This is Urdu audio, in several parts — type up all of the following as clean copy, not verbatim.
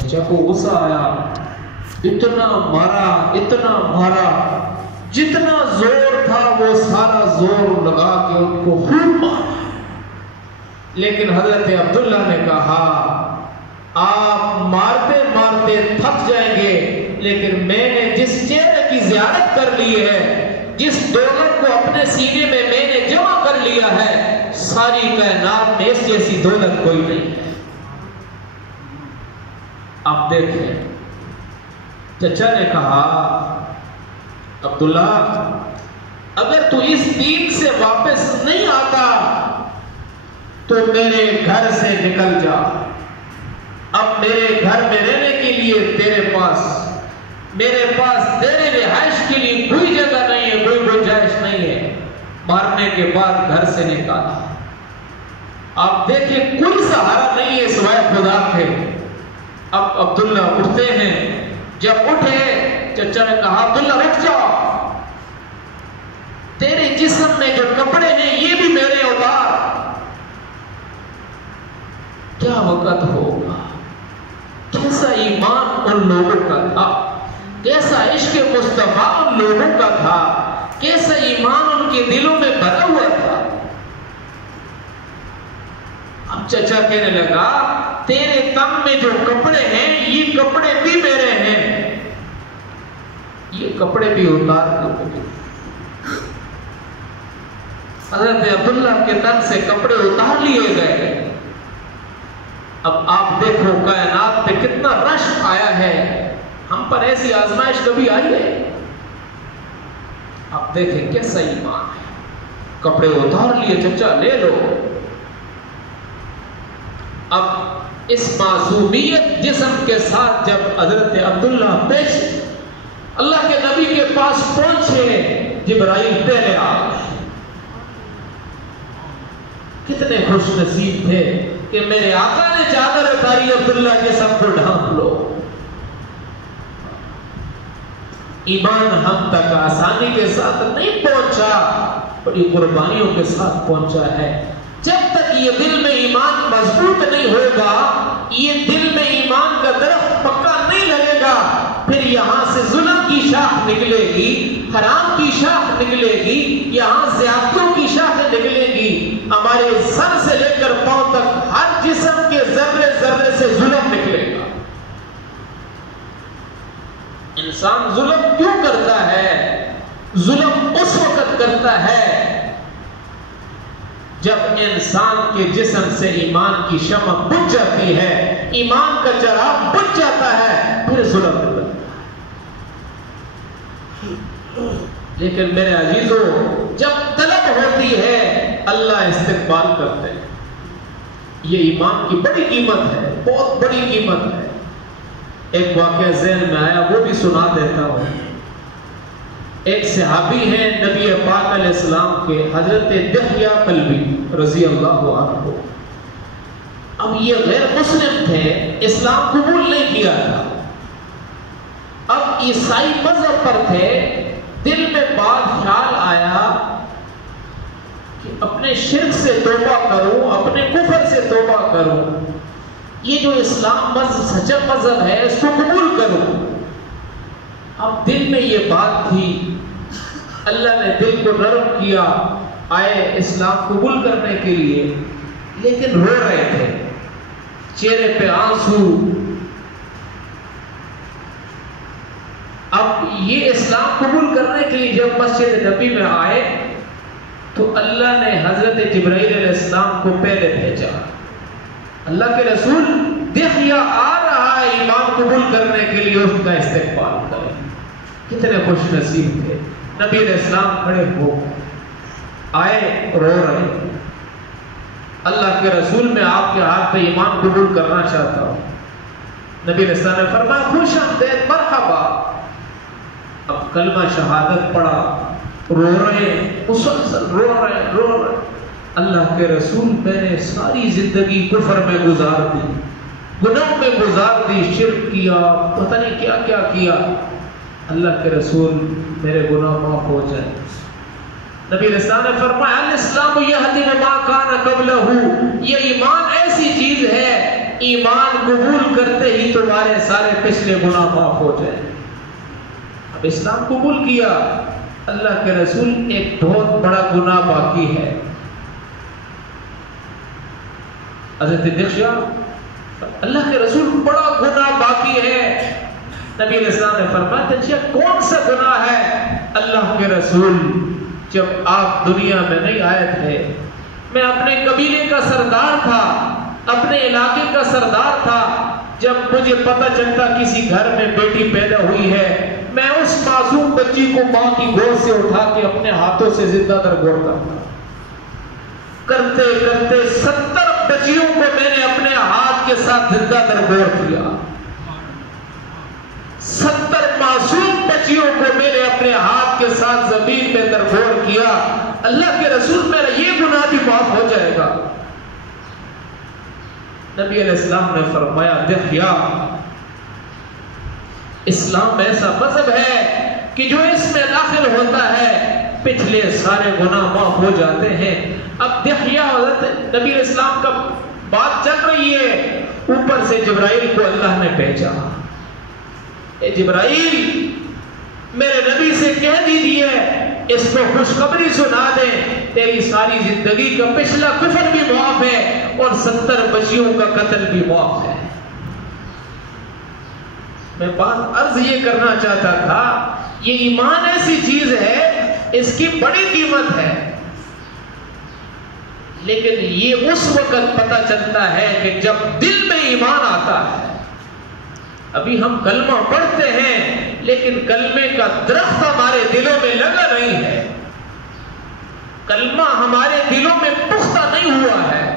چچا کو غصہ آیا، اتنا مارا، جتنا زور تھا وہ سارا زور لگا کے ان کو خوب مارا۔ لیکن حضرت عبداللہ نے کہا آپ مارتے مارتے تھک جائیں گے، لیکن میں نے جس چہرے کی زیارت کر لی ہے، جس دولت کو اپنے سینے میں میں نے جمع کر لیا ہے، ساری کائنات میں اس جیسی دولت کوئی نہیں ہے۔ آپ دیکھیں، چچا نے کہا عبداللہ اگر تو اس دین سے واپس نہیں آتا تو میرے گھر سے نکل جا، اب میرے گھر میں رہنے کے لیے میرے پاس تیرے رہائش کے لیے کوئی جگہ نہیں ہے، کوئی گنجائش نہیں ہے۔ مارنے کے بعد گھر سے نکالا۔ آپ دیکھیں کوئی سہارا نہیں ہے سوائے خدا کے۔ اب عبداللہ اٹھتے ہیں، جب اٹھے چچا نے کہا عبداللہ رک جاؤ، تیرے جسم میں جو کپڑے ہیں یہ بھی میرے اتار۔ کیا وقت ہوگا، کیسا ایمان ان لوگوں کا تھا، کیسا عشق مصطفیٰ ان لوگوں کا تھا، کیسا ایمان ان کے دلوں میں بھرا ہوا تھا۔ اب چچا کہنے لگا تیرے تن میں جو کپڑے ہیں یہ کپڑے بھی میرے ہیں، یہ کپڑے بھی اتار کر دو۔ حضرت عبداللہ کے تن سے کپڑے اتار لیے گئے۔ اب آپ دیکھو کائنات پہ کتنا رشک آیا ہے، ہم پر ایسی آزمائش کبھی آئی ہے؟ آپ دیکھیں کیسا ایمان ہے۔ کپڑے اتار لیے، چچا لے لو۔ اب اس معصومیت جسم کے ساتھ جب حضرت عبداللہ پیش اللہ کے نبی کے پاس پہنچے، جبرائیل پہلے آ گئے۔ کتنے خوش نصیب تھے کہ میرے آقا نے چادر اتاری، عبداللہ کے سب کو ڈھانپ لو۔ ایمان ہم تک آسانی کے ساتھ نہیں پہنچا، بڑی قربانیوں کے ساتھ پہنچا ہے۔ جب تک یہ دل میں ایمان مضبوط نہیں ہوگا، یہ دل میں ایمان کا درخت پکا نہیں لگے گا، پھر یہاں سے ظلم کی شاخ نکلے گی، حرام کی شاخ نکلے گی، یہاں زیادتیوں کی شاخ نکلے گی۔ ہمارے سر سے لے کر پاؤں تک ہر جسم کے ذرے ذرے سے ظلم نکلے گا۔ انسان ظلم کیوں کرتا ہے؟ ظلم اس وقت کرتا ہے جب انسان کے جسم سے ایمان کی شمع بجھ جاتی ہے، ایمان کا چراغ بجھ جاتا ہے، پھر ظلم کرتا ہے۔ لیکن میرے عزیزوں، جب طلب ہوتی ہے اللہ استقبال کرتے ہیں۔ یہ ایمان کی بڑی قیمت ہے، بہت بڑی قیمت ہے۔ ایک واقعہ ذہن میں آیا، وہ بھی سنا دیتا ہوں۔ ایک صحابی ہیں نبی پاک علیہ السلام کے، حضرت دحیہ کلبی رضی اللہ عنہ۔ اب یہ غیر مسلم تھے، اسلام قبول نہیں کیا تھا، اب عیسائی مذہب پر تھے۔ دل میں بات خیال آیا کہ اپنے شرک سے توبہ کروں، اپنے کفر سے توبہ کروں، یہ جو اسلام مذہب سچا مذہب ہے اس کو قبول کروں۔ اب دل میں یہ بات تھی، اللہ نے دل کو نرم کیا، آئے اسلام قبول کرنے کے لیے، لیکن رو رہے تھے، چہرے پہ آنسو۔ اب یہ اسلام قبول کرنے کے لیے جب مسجد نبی میں آئے تو اللہ نے حضرت جبرائیل علیہ السلام کو پہلے بھیجا۔ اللہ کے رسول دحیہ آ رہا ہے ایمان قبول کرنے کے لیے، اس کا استقبال کریں۔ کتنے خوش نصیب تھے۔ نبی علیہ السلام کھڑے ہو آئے، رو رہے۔ اللہ کے رسول میں آپ کے ہاتھ پہ ایمان قبول کرنا چاہتا ہوں۔ نبی علیہ السلام نے فرمایا خوش آمدید، مرحبا۔ اب کلمہ شہادت پڑھا، رو رہے، مسلسل رو رہے۔ اللہ کے رسول میں نے ساری زندگی کفر میں گزار دی، گناہ میں گزار دی، شرک کیا، پتہ نہیں کیا کیا کیا۔ اللہ کے رسول میرے گناہ معاف ہو جائے۔ نبی علیہ السلام نے فرمایا الاسلام یہدم ما کان قبلہ، یہ ایمان ایسی چیز ہے ایمان قبول کرتے ہی تمہارے سارے پچھلے گناہ معاف ہو جائیں۔ اب اسلام قبول کیا، اللہ کے رسول ایک بہت بڑا گناہ باقی ہے۔ حضرت دخشا، اللہ کے رسول بڑا گناہ باقی ہے۔ نبی علیہ السلام نے فرمایا دخشا کون سا گناہ ہے؟ اللہ کے رسول جب آپ دنیا میں نہیں آئے تھے، میں اپنے قبیلے کا سردار تھا، اپنے علاقے کا سردار تھا۔ جب مجھے پتہ چلتا کسی گھر میں بیٹی پیدا ہوئی ہے، میں اس معصوم بچی کو ماں کی گود سے اٹھا کے اپنے ہاتھوں سے زندہ درگور کرتا۔ کرتے کرتے 70 بچیوں کو میں نے اپنے ہاتھ کے ساتھ زندہ درگور کیا۔ 70 معصوم بچیوں کو میں نے اپنے ہاتھ کے ساتھ زمین میں درگور کیا۔ اللہ کے رسول میرا یہ گناہ بھی معاف ہو جائے گا؟ نبی علیہ السلام نے فرمایا دخیا، اسلام ایسا مذہب ہے کہ جو اس میں داخل ہوتا ہے پچھلے سارے گناہ معاف ہو جاتے ہیں۔ اب دخیا حضرت نبی علیہ السلام کا بات چل رہی ہے، اوپر سے جبرائیل کو اللہ نے بھیجا۔ اے جبرائیل، میرے نبی سے کہہ دیجئے اس کو خوشخبری سنا دیں، تیری ساری زندگی کا پچھلا کفر بھی معاف ہے اور 70 بچیوں کا قتل بھی معاف ہے۔ میں بات عرض یہ کرنا چاہتا تھا، یہ ایمان ایسی چیز ہے، اس کی بڑی قیمت ہے، لیکن یہ اس وقت پتہ چلتا ہے کہ جب دل میں ایمان آتا ہے۔ ابھی ہم کلمہ پڑھتے ہیں لیکن کلمے کا درخت ہمارے دلوں میں لگا نہیں ہے، کلمہ ہمارے دلوں میں پختہ نہیں ہوا ہے۔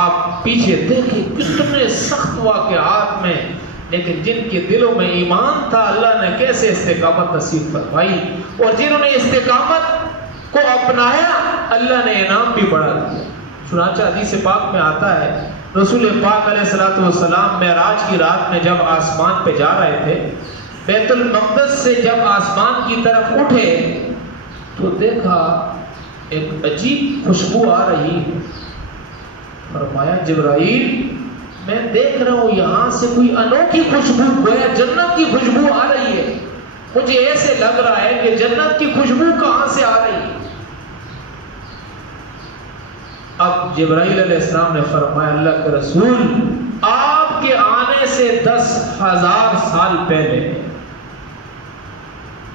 آپ پیچھے دیکھیں کتنے سخت واقعات میں، لیکن جن کے دلوں میں ایمان تھا اللہ نے کیسے استقامت نصیب فرمائی، اور جنہوں نے استقامت کو اپنایا اللہ نے انعام بھی بڑھا دیا۔ چنانچہ حدیث پاک میں آتا ہے رسول پاک علیہ الصلوۃ والسلام معراج کی رات میں جب آسمان پہ جا رہے تھے، بیت المقدس سے جب آسمان کی طرف اٹھے تو دیکھا ایک عجیب خوشبو آ رہی ہے۔ فرمایا جبرائیل، میں دیکھ رہا ہوں یہاں سے کوئی انوکھی خوشبو، گویا جنت کی خوشبو آ رہی ہے، مجھے ایسے لگ رہا ہے کہ جنت کی خوشبو کہاں سے آ رہی ہے۔ اب جبرائیل علیہ السلام نے فرمایا اللہ کے رسول آپ کے آنے سے 10,000 سال پہلے،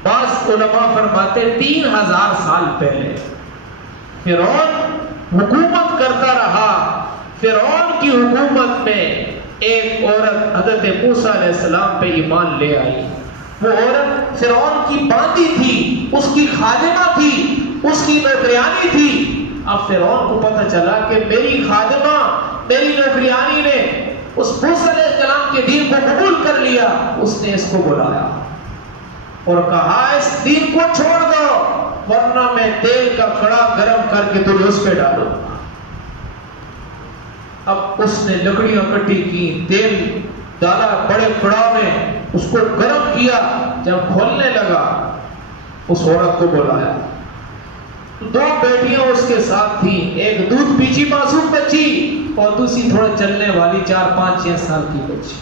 بعض علماء فرماتے 3,000 سال پہلے فرعون حکومت کرتا رہا۔ فرعون کی حکومت میں ایک عورت حضرت موسیٰ علیہ السلام پہ ایمان لے آئی۔ وہ عورت فرعون کی باندی تھی، اس کی خادمہ تھی، اس کی نوکریانی تھی۔ اب فرعون کو پتہ چلا کہ میری خادمہ، میری نوکریانی نے اس موسیٰ علیہ السلام کے دین کو قبول کر لیا۔ اس نے اس کو بلایا اور کہا اس دین کو چھوڑ دو ورنہ میں تیل کا کڑا گرم کر کے تجھے اس پہ ڈالوں۔ اب اس نے لکڑیاں کٹی کی، تیل ڈالا بڑے کڑا میں، اس کو گرم کیا، جب کھولنے لگا اس عورت کو بلایا۔ 2 بیٹیاں اس کے ساتھ تھیں، ایک دودھ پیچی معصوم بچی اور دوسری تھوڑا چلنے والی 4, 5, 6 سال کی بچی۔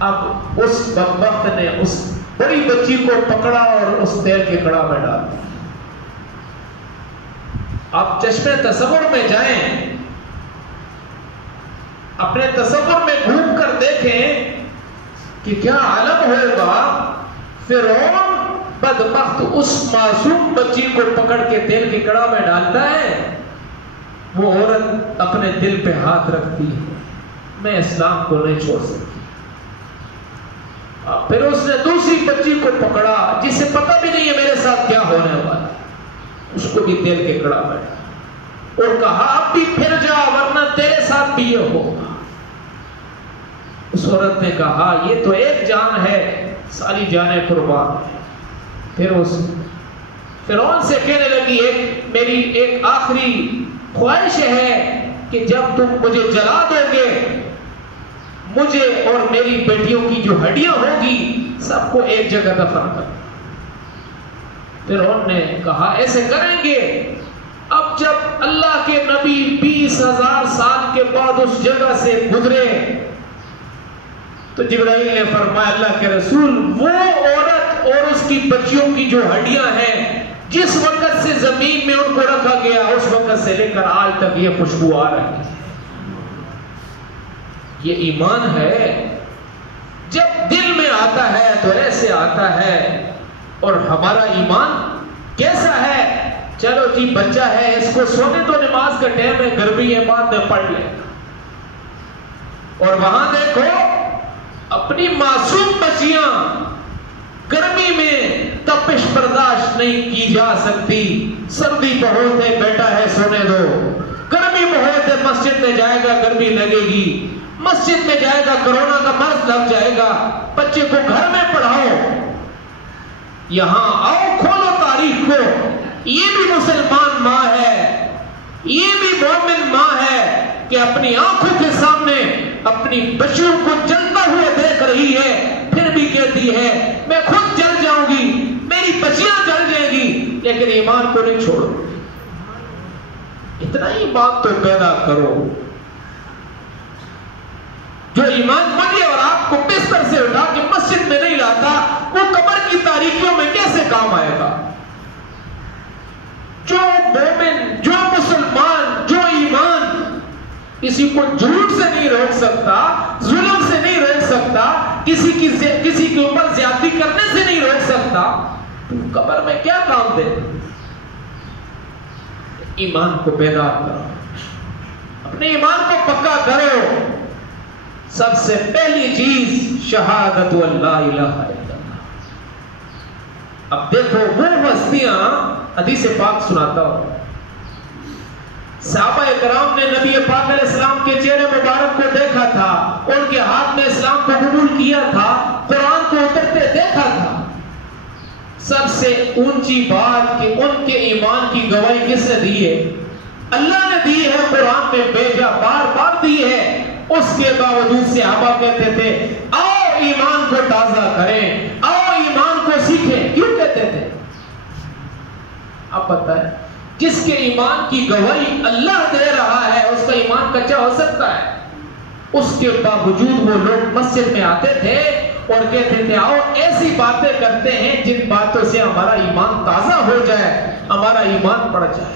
اب اس بدبخت نے اس بڑی بچی کو پکڑا اور اس تیل کے کڑا میں ڈال دیا۔ آپ چشمے تصور میں جائیں، اپنے تصور میں گھوم کر دیکھیں کہ کیا عالم ہوگا۔ فرعون بدبخت اس معصوم بچی کو پکڑ کے تیل کے کڑا میں ڈالتا ہے، وہ عورت اپنے دل پہ ہاتھ رکھتی ہے میں اسلام کو نہیں چھوڑ سکتی۔ پھر اس نے دوسری بچی کو پکڑا جسے پتہ بھی نہیں ہے میرے ساتھ کیا ہونے والا، اس کو بھی تیل کے کڑا میں ڈالا اور کہا اب بھی پھر جا ورنہ تیرے ساتھ بھی یہ ہوگا۔ اس عورت نے کہا یہ تو ایک جان ہے، ساری جانیں قربان ہیں۔ پھر اس فرعون سے کہنے لگی میری ایک آخری خواہش ہے کہ جب تم مجھے جلا دو گے، مجھے اور میری بیٹیوں کی جو ہڈیاں ہوگی سب کو ایک جگہ دفن کر۔ فرعون نے کہا ایسے کریں گے۔ اب جب اللہ کے نبی 20,000 سال کے بعد اس جگہ سے گزرے تو جبرائیل نے فرمایا اللہ کے رسول وہ عورت اور اس کی بچیوں کی جو ہڈیاں ہیں جس وقت سے زمین میں ان کو رکھا گیا اس وقت سے لے کر آج تک یہ خوشبو آ رہی ہے. یہ ایمان ہے. جب دل میں آتا ہے تو ایسے آتا ہے. اور ہمارا ایمان کیسا ہے؟ چلو جی بچہ ہے اس کو سونے تو نماز کا ٹائم ہے گرمی ہے بعد میں پڑھ لے. اور وہاں دیکھو اپنی معصوم بچیاں گرمی میں تپش برداشت نہیں کی جا سکتی. سردی بہت ہے بیٹا ہے سونے دو. گرمی بہت ہے مسجد میں جائے گا گرمی لگے گی. مسجد میں جائے گا کرونا کا مرض لگ جائے گا. بچے کو گھر میں پڑھاؤ. یہاں آؤ کھولو تاریخ کو. یہ بھی مسلمان ماں ہے یہ بھی مومن ماں ہے کہ اپنی آنکھوں کے سامنے اپنی بچیوں کو جلتا ہوا دیکھ رہی ہے پھر بھی کہتی ہے میں خود جل جاؤں گی میری بچیاں جل جائیں گی لیکن ایمان کو نہیں چھوڑو. اتنا ہی بات تو پیدا کرو. جو ایمان مجھے اور آپ کو بستر سے اٹھا کے مسجد میں نہیں لاتا وہ قبر کی تاریکیوں میں کیسے کام آئے گا؟ جو مومن جو مسلمان جو ایمان کسی کو جھوٹ سے نہیں روک سکتا ظلم سے نہیں روک سکتا کسی کے اوپر زیادتی کرنے سے نہیں روک سکتا تو قبر میں کیا کام دے؟ ایمان کو بیدار کرو. اپنے ایمان کو پکا کرو. سب سے پہلی چیز شہادت اللہ الہ الا اللہ. اب دیکھو وہ ہستیاں حدیث پاک سناتا ہوں. صحابہ کرام نے نبی پاک علیہ السلام کے چہرے مبارک کو دیکھا تھا ان کے ہاتھ میں اسلام کو قبول کیا تھا قرآن کو اترتے دیکھا تھا. سب سے اونچی بات کہ ان کے ایمان کی گواہی کس نے دی ہے؟ اللہ نے دی ہے. قرآن میں بھیجا بار بار دی ہے. اس کے باوجود صحابہ کہتے تھے آؤ ایمان کو تازہ کریں آؤ ایمان کو سیکھیں. کیوں کہتے تھے؟ آپ پتہ ہے جس کے ایمان کی گواہی اللہ دے رہا ہے اس کا ایمان کچا ہو سکتا ہے. اس کے باوجود وہ لوگ مسجد میں آتے تھے اور کہتے تھے آؤ ایسی باتیں کرتے ہیں جن باتوں سے ہمارا ایمان تازہ ہو جائے ہمارا ایمان بڑھ جائے.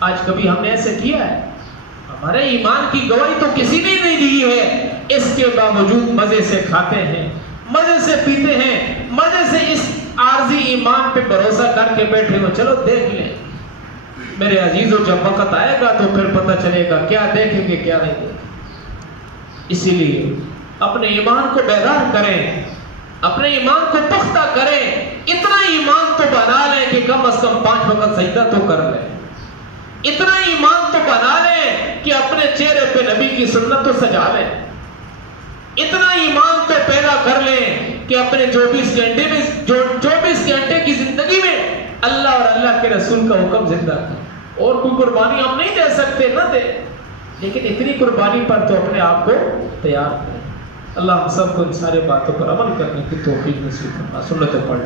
آج کبھی ہم نے ایسے کیا ہے؟ ہمارے ایمان کی گواہی تو کسی نے نہیں دی ہے. اس کے باوجود مزے سے کھاتے ہیں مزے سے پیتے ہیں مزے سے اس عارضی ایمان پہ بھروسہ کر کے بیٹھے ہو. چلو دیکھ لیں میرے عزیزو جب وقت آئے گا تو پھر پتہ چلے گا کیا دیکھیں گے کیا نہیں دیکھیں. اسی لیے اپنے ایمان کو بیدار کریں اپنے ایمان کو پختہ کریں. اتنا ایمان تو بنا لیں کہ کم از کم 5 وقت سجدہ تو کر لیں. اتنا ایمان تو بنا لیں کہ اپنے چہرے پہ نبی کی سنت تو سجا لیں. اتنا ایمان تو پیدا کر لیں کہ اپنے 24 گھنٹے میں 24 گھنٹے کی زندگی میں اللہ اور اللہ کے رسول کا حکم زندہ کریں. اور کوئی قربانی ہم نہیں دے سکتے نہ دے لیکن اتنی قربانی پر تو اپنے آپ کو تیار کریں. اللہ ہم سب کو ان سارے باتوں پر عمل کرنے کی توفیق نصیب فرما. سنت پڑھ